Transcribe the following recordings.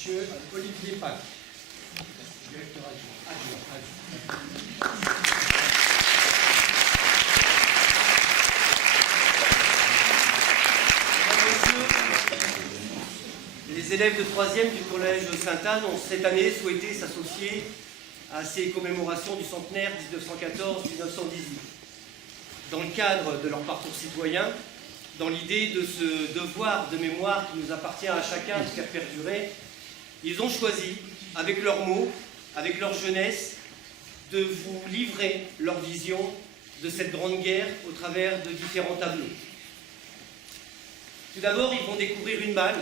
Monsieur Olivier Pack, directeur adjoint. Les élèves de 3e du collège Sainte-Anne ont cette année souhaité s'associer à ces commémorations du centenaire 1914-1918. Dans le cadre de leur parcours citoyen, dans l'idée de ce devoir de mémoire qui nous appartient à chacun de faire perdurer, ils ont choisi, avec leurs mots, avec leur jeunesse, de vous livrer leur vision de cette grande guerre au travers de différents tableaux. Tout d'abord, ils vont découvrir une malle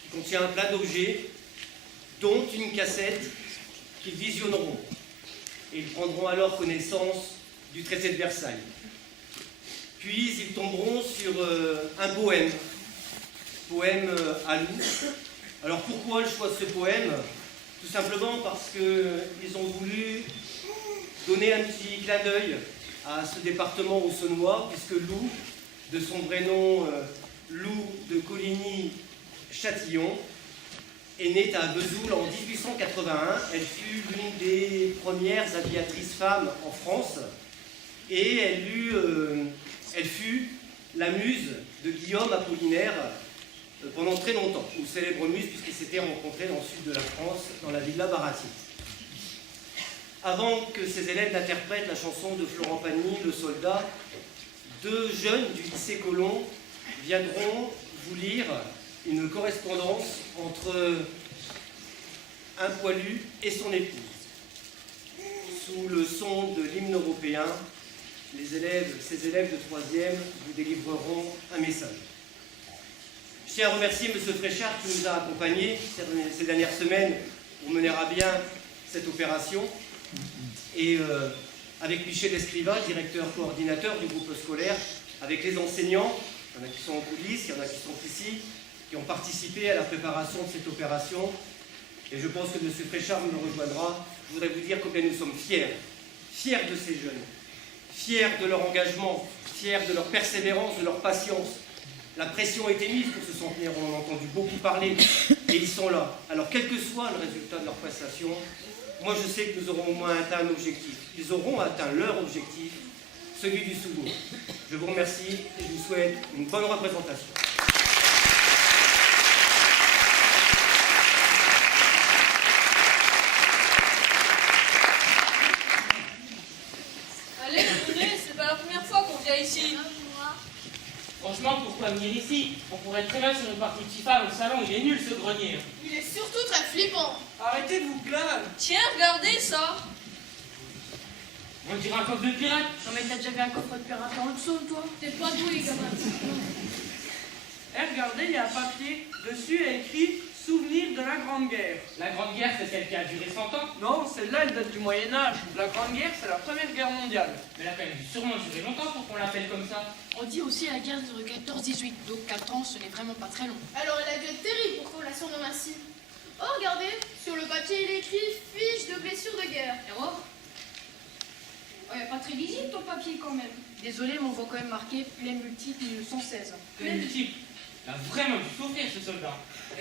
qui contient un plein d'objets, dont une cassette qu'ils visionneront. Et ils prendront alors connaissance du traité de Versailles. Puis ils tomberont sur un poème à Lou. Alors pourquoi le choix de ce poème? Tout simplement parce qu'ils ont voulu donner un petit clin d'œil à ce département haut-saônois, puisque Lou, de son vrai nom Lou de Coligny-Châtillon, est née à Vesoul en 1881. Elle fut l'une des premières aviatrices femmes en France et elle fut la muse de Guillaume Apollinaire pendant très longtemps, une célèbre muse puisqu'ils s'étaient rencontrés dans le sud de la France, dans la villa Baratier. Avant que ces élèves n'interprètent la chanson de Florent Pagny, Le Soldat, deux jeunes du lycée Colomb viendront vous lire une correspondance entre un poilu et son épouse. Sous le son de l'hymne européen, ces élèves de 3e vous délivreront un message. Je tiens à remercier M. Fréchard qui nous a accompagnés ces dernières semaines pour mener à bien cette opération. Et avec Michel Escriva, directeur coordinateur du groupe scolaire, avec les enseignants, il y en a qui sont en coulisses, il y en a qui sont ici, qui ont participé à la préparation de cette opération. Et je pense que M. Fréchard nous rejoindra. Je voudrais vous dire combien nous sommes fiers de ces jeunes, fiers de leur engagement, fiers de leur persévérance, de leur patience. La pression a été mise pour ce centenaire, on en a entendu beaucoup parler, et ils sont là. Alors quel que soit le résultat de leur prestation, moi je sais que nous aurons au moins atteint un objectif. Ils auront atteint leur objectif, celui du souvenir. Je vous remercie et je vous souhaite une bonne représentation. Allez, venez, c'est pas la première fois qu'on vient ici. Franchement, pourquoi venir ici? On pourrait très bien sur une partie de FIFA dans le salon, il est nul ce grenier. Il est surtout très flippant. Arrêtez de vous plaindre. Tiens, regardez ça. On dirait un coffre de pirate. Non mais t'as déjà vu un coffre de pirate en dessous, toi? T'es pas doué, gamin. Eh, regardez, il y a un papier. Dessus, il y a écrit « Souvenir de la Grande Guerre ». La Grande Guerre, c'est celle qui a duré 100 ans. Non, celle-là, elle date du Moyen-Âge. La Grande Guerre, c'est la Première Guerre mondiale. Mais elle a quand même dû sûrement durer longtemps pour qu'on l'appelle comme ça. On dit aussi la guerre de 14-18, donc 4 ans, ce n'est vraiment pas très long. Alors elle a dû être terrible pour qu'on la surnomme ainsi. Oh, regardez, sur le papier il est écrit « Fiche de blessure de guerre ». Et oh, pas très lisible ton papier quand même. Désolé, mais on voit quand même marqué plein multiple 1916. Plein multiple. Il a vraiment dû souffrir ce soldat.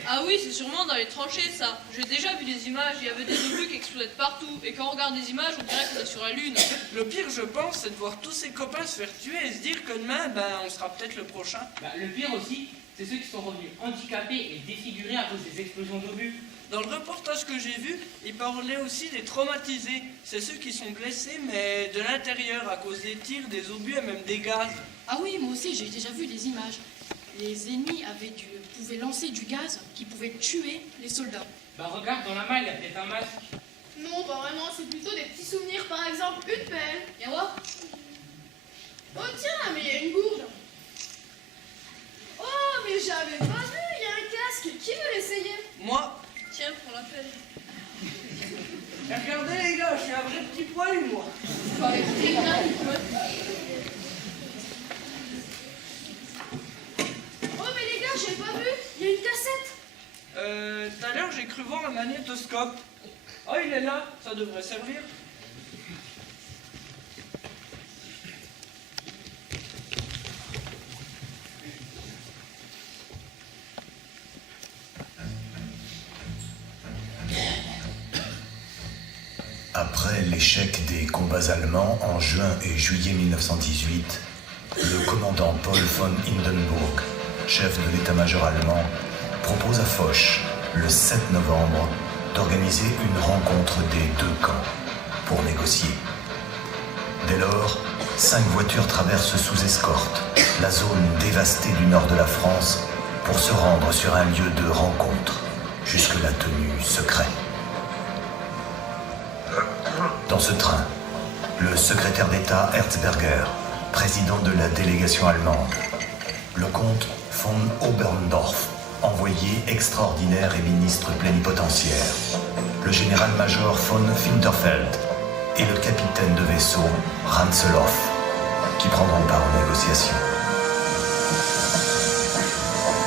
Ah oui, c'est sûrement dans les tranchées, ça. J'ai déjà vu des images, il y avait des obus qui explosaient partout. Et quand on regarde des images, on dirait qu'on est sur la Lune. Le pire, je pense, c'est de voir tous ses copains se faire tuer et se dire que demain, on sera peut-être le prochain. Le pire aussi, c'est ceux qui sont revenus handicapés et défigurés à cause des explosions d'obus. Dans le reportage que j'ai vu, il parlait aussi des traumatisés. C'est ceux qui sont blessés, mais de l'intérieur, à cause des tirs, des obus et même des gaz. Ah oui, moi aussi, j'ai déjà vu des images. Les ennemis pouvaient lancer du gaz qui pouvait tuer les soldats. Regarde, dans la malle, il y a peut-être un masque. Non, pas vraiment, c'est plutôt des petits souvenirs, par exemple une pelle. Et ouais. Oh tiens, mais il y a une gourde. Oh, mais j'avais pas vu, il y a un casque. Qui veut l'essayer? Moi. Tiens, prends la pelle. Et regardez les gars, je suis un vrai petit poilu, moi. Oh, mais les gars, j'ai pas vu, il y a une cassette. Tout à l'heure, j'ai cru voir un magnétoscope. Oh, il est là, ça devrait servir. Après l'échec des combats allemands en juin et juillet 1918, le commandant Paul von Hindenburg, chef de l'état-major allemand, propose à Foch, le 7 novembre, d'organiser une rencontre des deux camps pour négocier. Dès lors, 5 voitures traversent sous escorte la zone dévastée du nord de la France pour se rendre sur un lieu de rencontre, jusque-là tenu secret. Dans ce train, le secrétaire d'État Herzberger, président de la délégation allemande, le comte von Oberndorf, envoyé extraordinaire et ministre plénipotentiaire, le général-major von Winterfeld et le capitaine de vaisseau Ranseloff, qui prendront part aux négociations.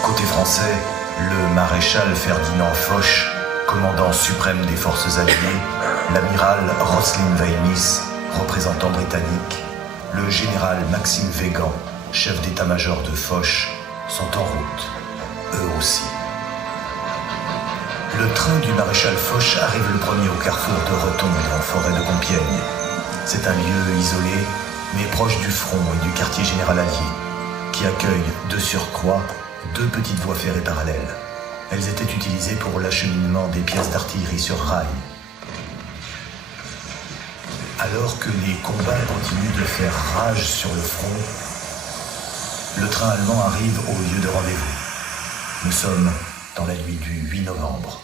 Côté français, le maréchal Ferdinand Foch, commandant suprême des forces alliées, l'amiral Roslin Weimis, représentant britannique, le général Maxime Weygand, chef d'état-major de Foch, sont en route, eux aussi. Le train du maréchal Foch arrive le premier au carrefour de Rotonde, en forêt de Compiègne. C'est un lieu isolé, mais proche du front et du quartier général allié, qui accueille, de surcroît, 2 petites voies ferrées parallèles. Elles étaient utilisées pour l'acheminement des pièces d'artillerie sur rail. Alors que les combats continuent de faire rage sur le front, le train allemand arrive au lieu de rendez-vous. Nous sommes dans la nuit du 8 novembre.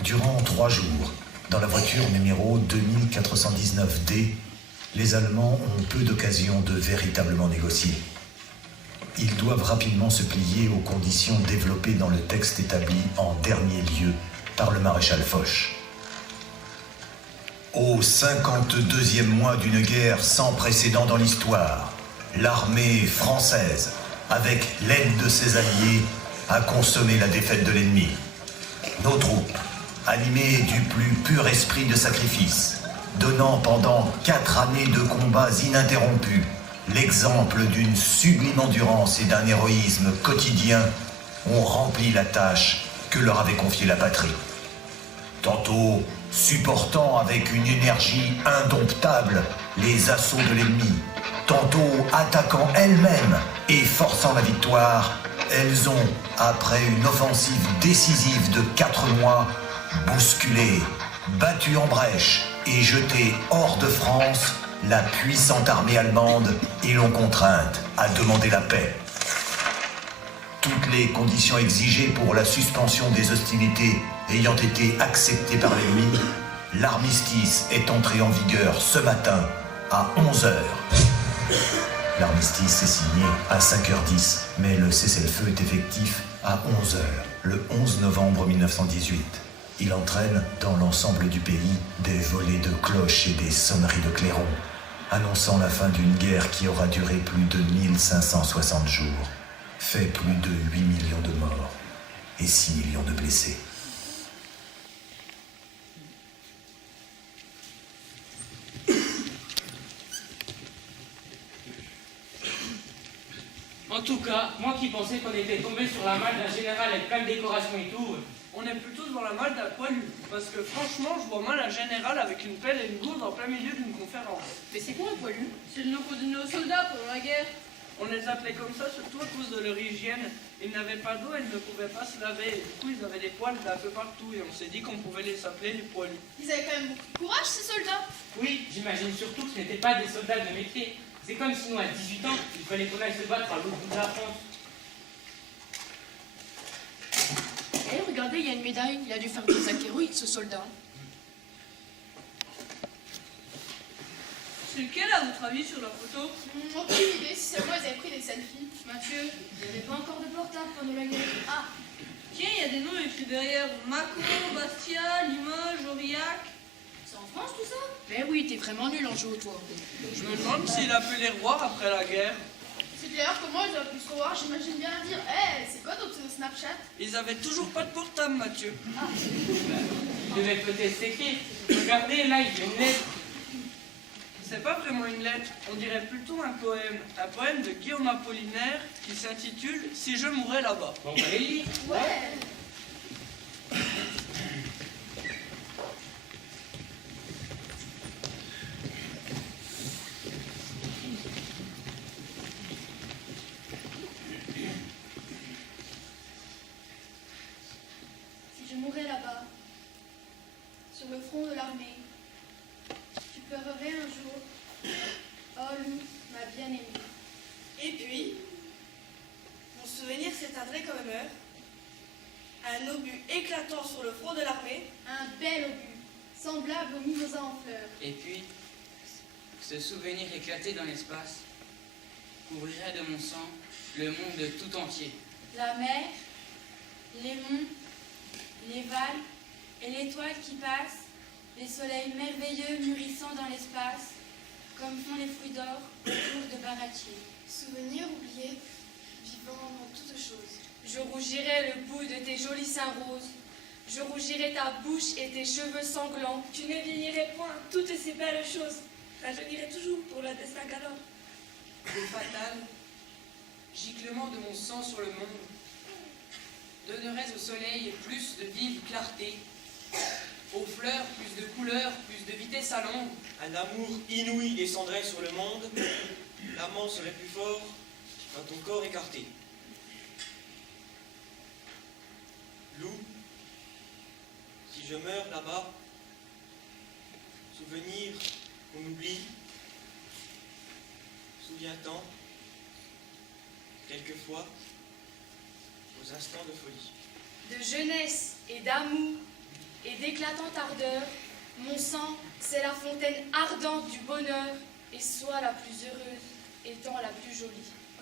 Durant 3 jours, dans la voiture numéro 2419D, les Allemands ont peu d'occasion de véritablement négocier. Ils doivent rapidement se plier aux conditions développées dans le texte établi en dernier lieu par le maréchal Foch. Au 52e mois d'une guerre sans précédent dans l'histoire, l'armée française, avec l'aide de ses alliés, a consommé la défaite de l'ennemi. Nos troupes, animées du plus pur esprit de sacrifice, donnant pendant 4 années de combats ininterrompus l'exemple d'une sublime endurance et d'un héroïsme quotidien, ont rempli la tâche que leur avait confiée la patrie. Tantôt supportant avec une énergie indomptable les assauts de l'ennemi, tantôt attaquant elles-mêmes et forçant la victoire, elles ont, après une offensive décisive de 4 mois, bousculé, battu en brèche et jeté hors de France la puissante armée allemande et l'ont contrainte à demander la paix. Toutes les conditions exigées pour la suspension des hostilités ayant été acceptées par l'ennemi, l'armistice est entré en vigueur ce matin à 11h. L'armistice est signé à 5h10, mais le cessez-le-feu est effectif à 11h, le 11 novembre 1918. Il entraîne dans l'ensemble du pays des volées de cloches et des sonneries de clairons, annonçant la fin d'une guerre qui aura duré plus de 1560 jours, fait plus de 8 millions de morts et 6 millions de blessés. En tout cas, moi qui pensais qu'on était tombé sur la malle d'un général avec plein de décorations et tout. On est plutôt devant la malle d'un poilu. Parce que franchement, je vois mal un général avec une pelle et une gourde en plein milieu d'une conférence. Mais c'est quoi un poilu? C'est le nom qu'on donnait aux soldats pendant la guerre. On les appelait comme ça surtout à cause de leur hygiène. Ils n'avaient pas d'eau et ils ne pouvaient pas se laver. Et du coup, ils avaient des poils d'un peu partout. Et on s'est dit qu'on pouvait les appeler les poilus. Ils avaient quand même beaucoup de courage, ces soldats. Oui, j'imagine surtout que ce n'étaient pas des soldats de métier. C'est comme si nous, à 18 ans, il fallait qu'on aille se battre à l'autre bout de la France. Eh, regardez, il y a une médaille. Il a dû faire des actes héroïques, ce soldat. C'est lequel à votre avis sur la photo? Aucune idée, si seulement ils avaient pris des selfies. Mathieu, il n'y avait pas encore de portable pendant la guerre. Ah, Tiens, il y a des noms écrits derrière. Mâcon, Bastia, Limoges, Aurillac. C'est en France tout ça? Mais oui, t'es vraiment nul en jeu, toi. Je me demande s'il a pu les revoir après la guerre. c'est clair, comment ils auraient pu se revoir? J'imagine bien dire, hé, c'est quoi ton pseudo Snapchat? Ils avaient toujours pas de portable, Mathieu. Il devait peut-être s'écrire. Regardez, là, il y a une lettre. C'est pas vraiment une lettre, on dirait plutôt un poème de Guillaume Apollinaire qui s'intitule « Si je mourais là-bas ». Bon, on va les lire. Ouais. Je mourrai là-bas, sur le front de l'armée. Tu pleurerais un jour. Oh Lou, ma bien-aimée. Et puis, mon souvenir s'éteindrait comme un meurt. Un obus éclatant sur le front de l'armée. Un bel obus, semblable au mimosa en fleurs. Et puis, ce souvenir éclaté dans l'espace couvrirait de mon sang le monde tout entier. La mer, les monts, les vals et l'étoile qui passe, les soleils merveilleux mûrissant dans l'espace, comme font les fruits d'or autour de Baratier. Souvenir oublié, vivant dans toutes choses. Je rougirai le bout de tes jolis seins roses. Je rougirai ta bouche et tes cheveux sanglants. Tu ne vieillirais point toutes ces belles choses. Rajeunirais toujours pour le destin galant. Le fatal giclement de mon sang sur le monde donnerais au soleil plus de vive clarté, aux fleurs plus de couleurs, plus de vitesse à l'ombre. Un amour inouï descendrait sur le monde, l'amant serait plus fort dans ton corps écarté. Lou, si je meurs là-bas, souvenir qu'on oublie, souviens-t'en, quelquefois, aux instants de folie. De jeunesse et d'amour et d'éclatante ardeur, mon sang, c'est la fontaine ardente du bonheur, et sois la plus heureuse, étant la plus jolie.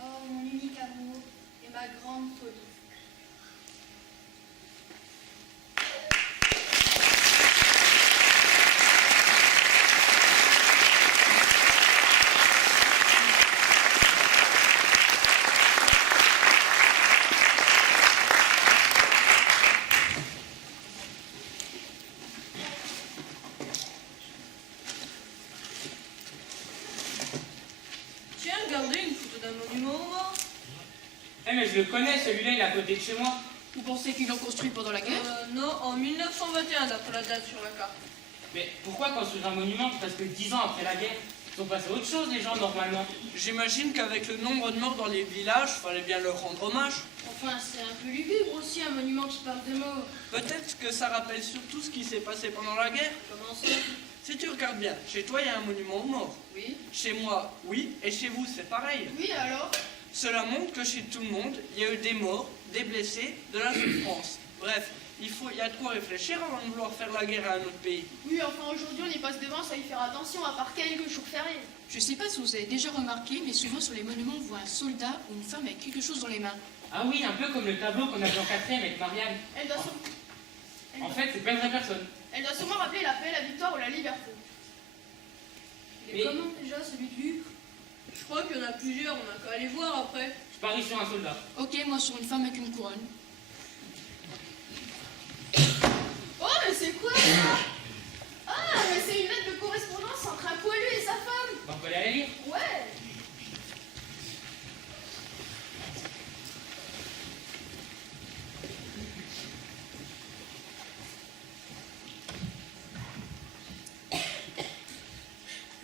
Oh, mon unique amour et ma grande folie. Tiens, regardez une photo d'un monument aux morts. Eh mais je le connais, celui-là, il est à côté de chez moi. Vous pensez qu'ils l'ont construit pendant la guerre? Non, en 1921 d'après la date sur la carte. Mais pourquoi construire un monument presque 10 ans après la guerre? Ils sont passés à autre chose, les gens, normalement. J'imagine qu'avec le nombre de morts dans les villages, fallait bien leur rendre hommage. Enfin, c'est un peu lugubre aussi, un monument qui parle de mort. Peut-être que ça rappelle surtout ce qui s'est passé pendant la guerre. Comment ça? Si tu regardes bien, chez toi, il y a un monument aux morts. Oui. Chez moi, oui, et chez vous, c'est pareil. Oui, alors? Cela montre que chez tout le monde, il y a eu des morts, des blessés, de la souffrance. Bref, il y a de quoi réfléchir avant de vouloir faire la guerre à un autre pays. Oui, enfin, aujourd'hui, on y passe devant sans y faire attention, à part quelques jours fériés. Je sais pas si vous avez déjà remarqué, mais souvent sur les monuments, on voit un soldat ou une femme avec quelque chose dans les mains. Ah oui, un peu comme le tableau qu'on a vu en 4e avec Marianne. Elle doit, En fait, c'est pas une vraie personne. elle doit sûrement rappeler la paix, la victoire ou la liberté. Il est comment déjà celui de Lucre? Je crois qu'il y en a plusieurs, on n'a qu'à aller voir après. Je parie sur un soldat. Ok, moi sur une femme avec une couronne. Oh, mais c'est quoi ça? Ah, mais c'est une lettre de correspondance entre un poilu et sa femme. On peut aller la lire. Ouais.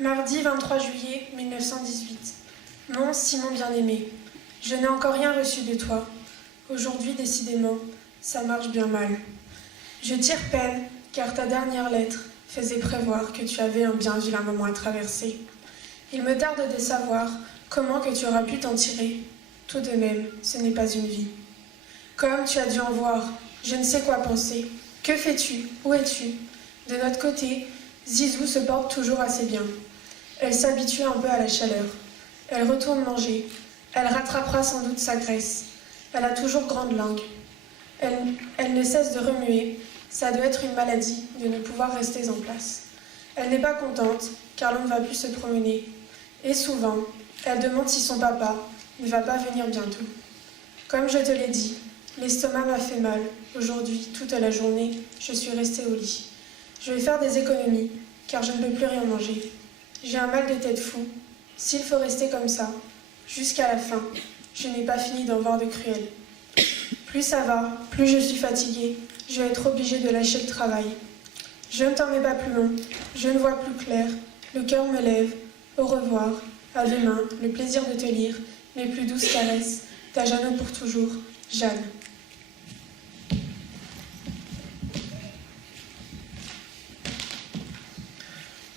Mardi 23 juillet 1918. Mon Simon bien-aimé, je n'ai encore rien reçu de toi. Aujourd'hui, décidément, ça marche bien mal. Je tire peine, car ta dernière lettre faisait prévoir que tu avais un bien vilain moment à traverser. Il me tarde de savoir comment que tu auras pu t'en tirer. Tout de même, ce n'est pas une vie. Comme tu as dû en voir, je ne sais quoi penser. Que fais-tu? Où es-tu? De notre côté, Zizou se porte toujours assez bien. Elle s'habitue un peu à la chaleur. Elle retourne manger. Elle rattrapera sans doute sa graisse. Elle a toujours grande langue. Elle ne cesse de remuer. Ça doit être une maladie de ne pouvoir rester en place. Elle n'est pas contente, car l'on ne va plus se promener. Et souvent, elle demande si son papa ne va pas venir bientôt. Comme je te l'ai dit, l'estomac m'a fait mal. Aujourd'hui, toute la journée, je suis restée au lit. Je vais faire des économies, car je ne peux plus rien manger. J'ai un mal de tête fou. S'il faut rester comme ça, jusqu'à la fin, je n'ai pas fini d'en voir de cruel. Plus ça va, plus je suis fatiguée. Je vais être obligée de lâcher le travail. Je ne t'en mets pas plus long. Je ne vois plus clair. Le cœur me lève. Au revoir. À demain. Le plaisir de te lire. Mes plus douces caresses. Ta Jeannot pour toujours. Jeanne.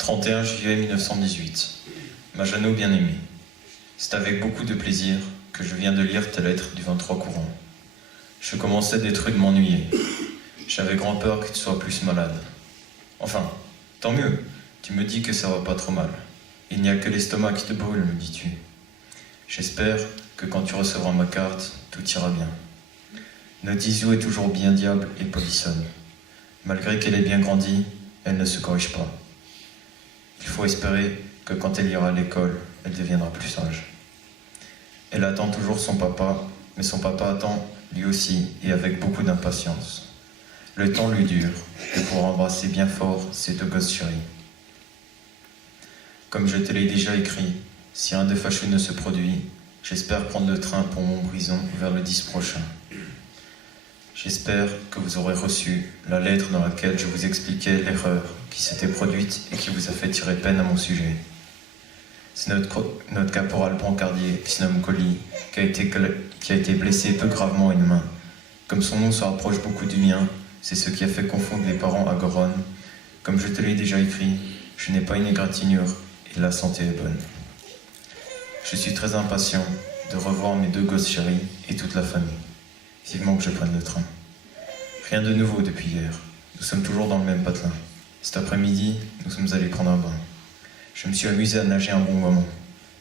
31 juillet 1918. Ma Jeannot bien-aimée. C'est avec beaucoup de plaisir que je viens de lire ta lettre du 23 courant. Je commençais d'être de m'ennuyer. J'avais grand peur que tu sois plus malade. Enfin, tant mieux, tu me dis que ça va pas trop mal. Il n'y a que l'estomac qui te brûle, me dis-tu. J'espère que quand tu recevras ma carte, tout ira bien. Notre Zizou est toujours bien diable et polissonne. Malgré qu'elle ait bien grandi, elle ne se corrige pas. Il faut espérer que quand elle ira à l'école, elle deviendra plus sage. Elle attend toujours son papa, mais son papa attend lui aussi et avec beaucoup d'impatience. Le temps lui dure, et pour embrasser bien fort ses deux gosses chéris. Comme je te l'ai déjà écrit, si un de fâcheux ne se produit, j'espère prendre le train pour Montbrison vers le 10 prochain. J'espère que vous aurez reçu la lettre dans laquelle je vous expliquais l'erreur qui s'était produite et qui vous a fait tirer peine à mon sujet. C'est notre caporal brancardier, qui se nomme Colli, qui a été blessé peu gravement à une main. Comme son nom se rapproche beaucoup du mien, c'est ce qui a fait confondre les parents à Goronne. Comme je te l'ai déjà écrit, je n'ai pas une égratignure et la santé est bonne. Je suis très impatient de revoir mes deux gosses chéris et toute la famille. Vivement que je prenne le train. Rien de nouveau depuis hier. Nous sommes toujours dans le même patelin. Cet après-midi, nous sommes allés prendre un bain. Je me suis amusé à nager un bon moment.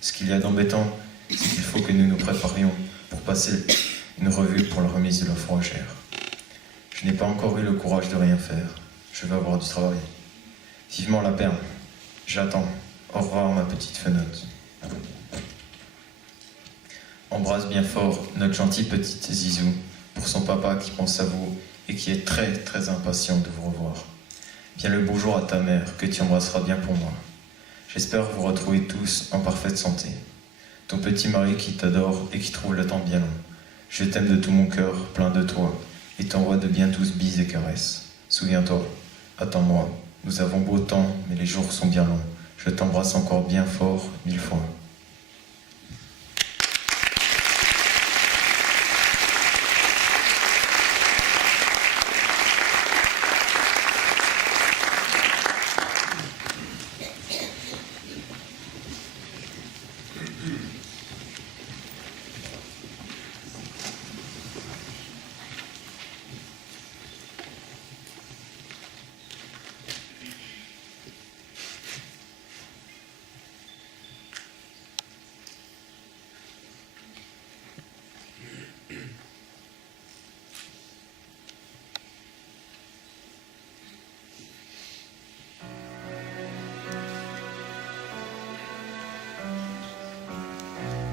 Ce qu'il y a d'embêtant, c'est qu'il faut que nous nous préparions pour passer une revue pour la remise de la fourragère. Je n'ai pas encore eu le courage de rien faire. Je vais avoir du travail. Vivement la perle. J'attends. Au revoir, ma petite fenote. Embrasse bien fort notre gentille petite Zizou pour son papa qui pense à vous et qui est très très impatient de vous revoir. Bien le bonjour à ta mère que tu embrasseras bien pour moi. J'espère vous retrouver tous en parfaite santé. Ton petit mari qui t'adore et qui trouve le temps bien long. Je t'aime de tout mon cœur, plein de toi, et t'envoie de bien douces bises et caresses. Souviens-toi, attends-moi, nous avons beau temps, mais les jours sont bien longs. Je t'embrasse encore bien fort, 1000 fois.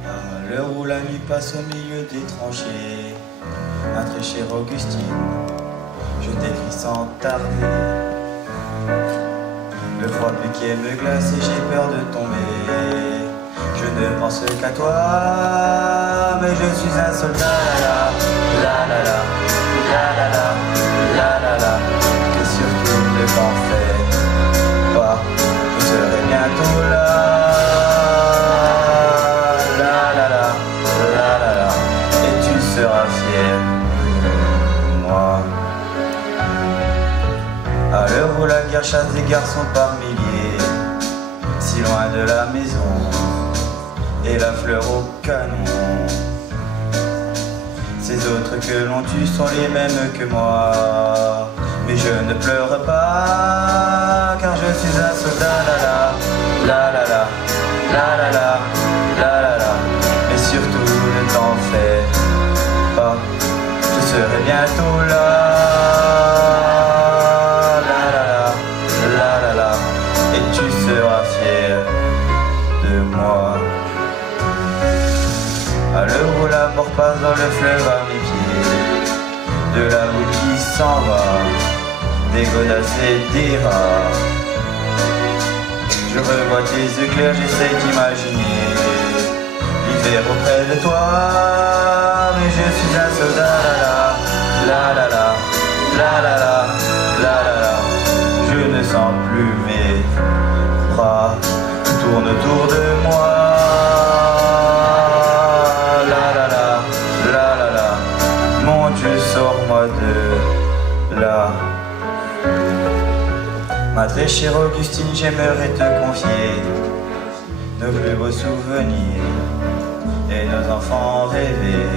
À l'heure où la nuit passe au milieu des tranchées, ma très chère Augustine, je t'écris sans tarder. Le froid piquet me glace et j'ai peur de tomber. Je ne pense qu'à toi, mais je suis un soldat. La la la, la la la, la la la. Et surtout ne t'en fais pas, je serai bientôt là. Seras fier de moi. À l'heure où la guerre chasse des garçons par milliers, si loin de la maison, et la fleur au canon. Ces autres que l'on tue sont les mêmes que moi, mais je ne pleure pas, car je suis un soldat. La la la la, la la la, la la la. Mais surtout ne t'en fais pas, je serai bientôt là. La la la, la la la, et tu seras fier de moi. À l'heure où la mort passe dans le fleuve à mes pieds, de la boue qui s'en va, des godasses et des rats. Je revois tes yeux clairs, j'essaie d'imaginer l'hiver auprès de toi, mais je suis un soldat. La la la, la la la, la la la. Je ne sens plus mes bras qui tournent autour de moi. La la la, la la la. Mon Dieu, sors-moi de là. Ma très chère Augustine, j'aimerais te confier nos plus beaux souvenirs et nos enfants rêvés.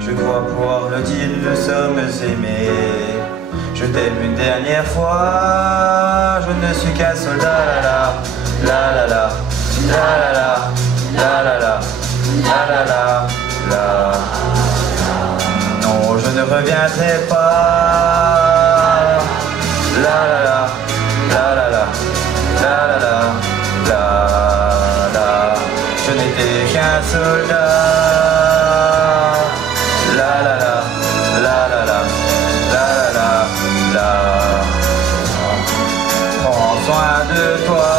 Je crois pouvoir le dire, nous sommes aimés. Je t'aime une dernière fois, je ne suis qu'un soldat, la la la la la la la la la la la la la. Non, je ne reviendrai pas. La la la la la la la la la la la. Je n'étais qu'un soldat. La la la la la la la la la. Prends soin de toi.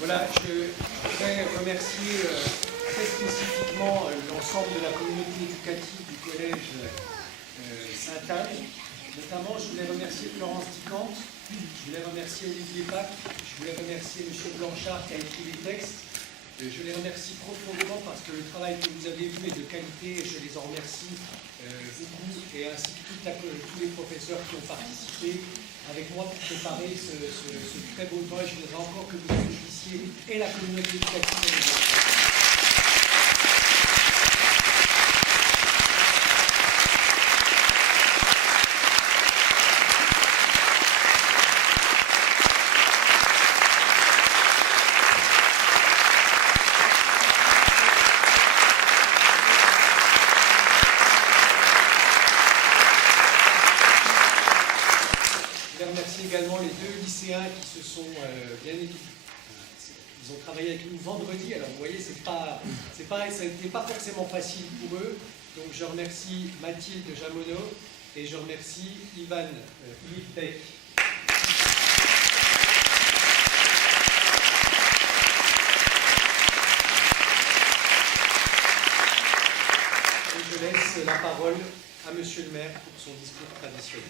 Voilà, je voudrais remercier très spécifiquement l'ensemble de la communauté éducative du collège Sainte-Anne. Notamment, je voulais remercier Florence Dicante, je voulais remercier Olivier Pac, je voulais remercier M. Blanchard qui a écrit les textes. Je les remercie profondément parce que le travail que vous avez vu est de qualité et je les en remercie beaucoup, et ainsi que tous les professeurs qui ont participé avec moi pour préparer ce très beau temps. Et je voudrais encore que vous réjouissiez et la communauté éducative et les enfants. Également les deux lycéens qui se sont bien équipés. Ils ont travaillé avec nous vendredi, alors vous voyez, ça n'était pas forcément facile pour eux, Donc je remercie Mathilde Jamonot et je remercie Ivan Philippe Beck. Et je laisse la parole à Monsieur le maire pour son discours traditionnel.